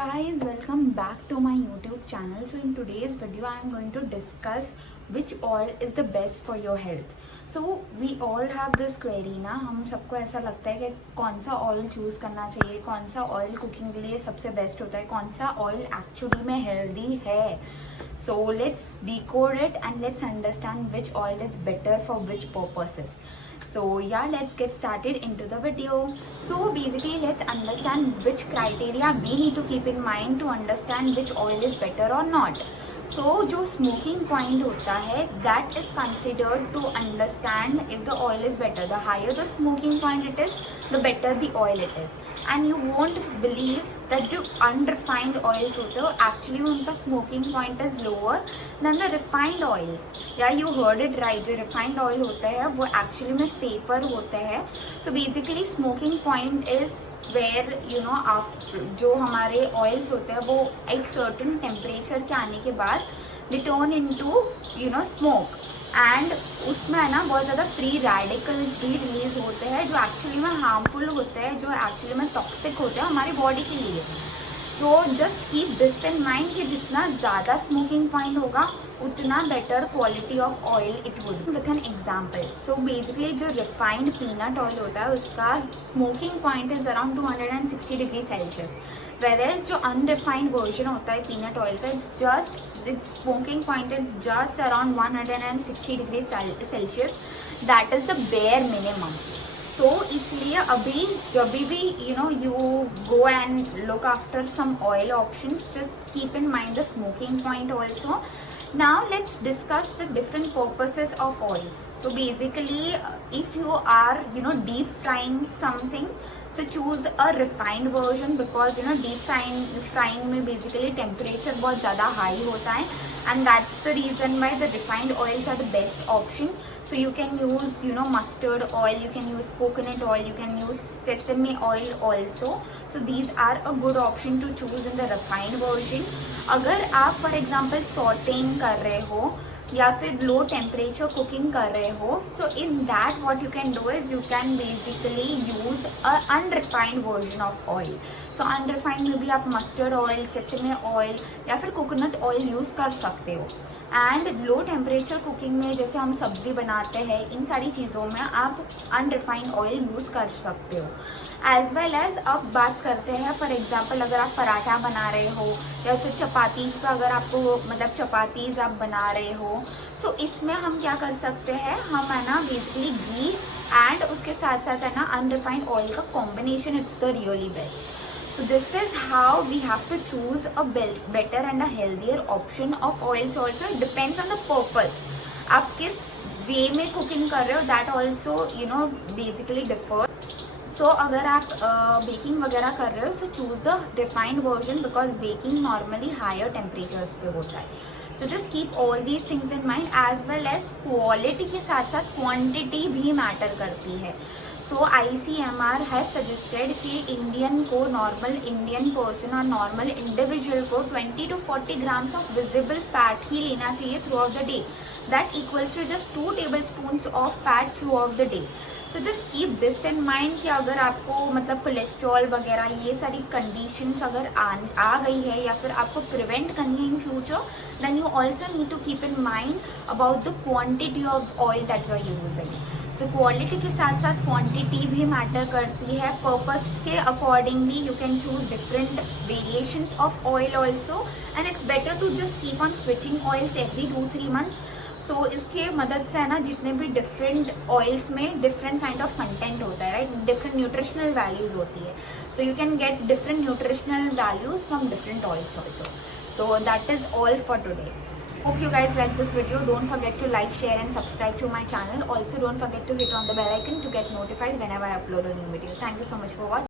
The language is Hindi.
guys, welcome back to my YouTube channel. So in today's video I am going to discuss which oil is the best for your health. So we all have this query ना, हम सबको ऐसा लगता है कि कौन सा ऑयल चूज़ करना चाहिए, कौन सा ऑयल कुकिंग के लिए सबसे बेस्ट होता है, कौन सा ऑयल एक्चुअली में हेल्दी है. So let's decode it and let's understand which oil is better for which purposes. So yeah, let's get started into the video. So basically let's understand which criteria we need to keep in mind to understand which oil is better or not. So जो smoking point होता है, that is considered to understand if the oil is better. The higher the smoking point it is, the better the oil it is. And you won't believe that जो unrefined oils होते हैं actually उनका smoking point is lower than the refined oils. Yeah, you heard it right. जो refined oil होता है वो actually में safer होता है. So basically smoking point is where you know जो हमारे oils होते हैं वो एक certain temperature के आने के बाद they turn into you know smoke. And उसमें है ना बहुत ज़्यादा फ्री रेडिकल्स भी रिलीज होते हैं जो एक्चुअली में हार्मफुल होते हैं, जो एक्चुअली में टॉक्सिक होते हैं हमारी बॉडी के लिए. सो just keep this in mind कि जितना ज़्यादा स्मोकिंग पॉइंट होगा उतना better quality of oil it would. With an example, so basically जो रिफाइंड पीनट ऑयल होता है उसका smoking point is around 260 degree Celsius, whereas जो unrefined version होता है peanut oil का its smoking point is just around 160 degrees Celsius. That is the bare minimum. So इसलिए अभी जब भी you go and look after some oil options, just keep in mind the smoking point also. Now let's discuss the different purposes of oils. So basically if you are deep frying something, so choose a refined version because deep frying में basically temperature बहुत ज़्यादा high होता है, and that's the reason why the refined oils are the best option. So you can use mustard oil, you can use coconut oil, you can use sesame oil also. So these are a good option to choose in the refined version. अगर आप for example sauteing कर रहे हो या फिर लो टेम्परेचर कुकिंग कर रहे हो, so in that what you can do is you can basically use a unrefined version of oil. So unrefined में भी आप मस्टर्ड ऑयल, सेसमे ऑयल या फिर कोकोनट ऑयल यूज़ कर सकते हो. एंड लो टेम्परेचर कुकिंग में जैसे हम सब्ज़ी बनाते हैं, इन सारी चीज़ों में आप अनरिफाइंड ऑयल यूज़ कर सकते हो. एज वेल एज अब बात करते हैं फॉर एग्जांपल अगर आप पराठा बना रहे हो या फिर चपातीज़ पर अगर आपको चपातीज़ आप बना रहे हो, तो इसमें हम क्या कर सकते हैं, हम है ना बेसिकली घी एंड उसके साथ साथ है ना अनरिफाइंड ऑयल का combination it's the really best. So this is how we have to choose a better and a healthier option of oils also. It depends on the purpose. आप किस वे में कुकिंग कर रहे हो, that also basically differ. So अगर आप बेकिंग वगैरह कर रहे हो, so choose the refined version because baking normally higher temperatures पे होता है. So just keep all these things in mind as well as quality के साथ साथ quantity भी matter करती है. सो ICMR हैज सजेस्टेड कि इंडियन को, नॉर्मल इंडियन पर्सन और नॉर्मल इंडिविजुअल को 20 to 40 grams of visible fat ही लेना चाहिए throughout the day. That equals to just 2 tablespoons of fat throughout the day. So just keep this in mind कि अगर आपको कोलेस्ट्रॉल वगैरह ये सारी कंडीशंस अगर आ गई है या फिर आपको प्रिवेंट करनी है in future, then you also need to keep in mind about the quantity of oil that you are using. So quality के साथ साथ क्वांटिटी भी मैटर करती है. पर्पस के accordingly you can choose different variations of oil also, and it's better to just keep on switching oils every 2-3 months. So इसके मदद से है ना जितने भी डिफरेंट ऑयल्स में डिफरेंट काइंड ऑफ कंटेंट होता है, राइट, डिफरेंट न्यूट्रिशनल वैल्यूज होती है. So you can get different nutritional values from different oils also. So that is all for today. Hope you guys like this video. Don't forget to like, share and subscribe to my channel. Also don't forget to hit on the bell icon to get notified whenever I upload a new video. Thank you so much for watching.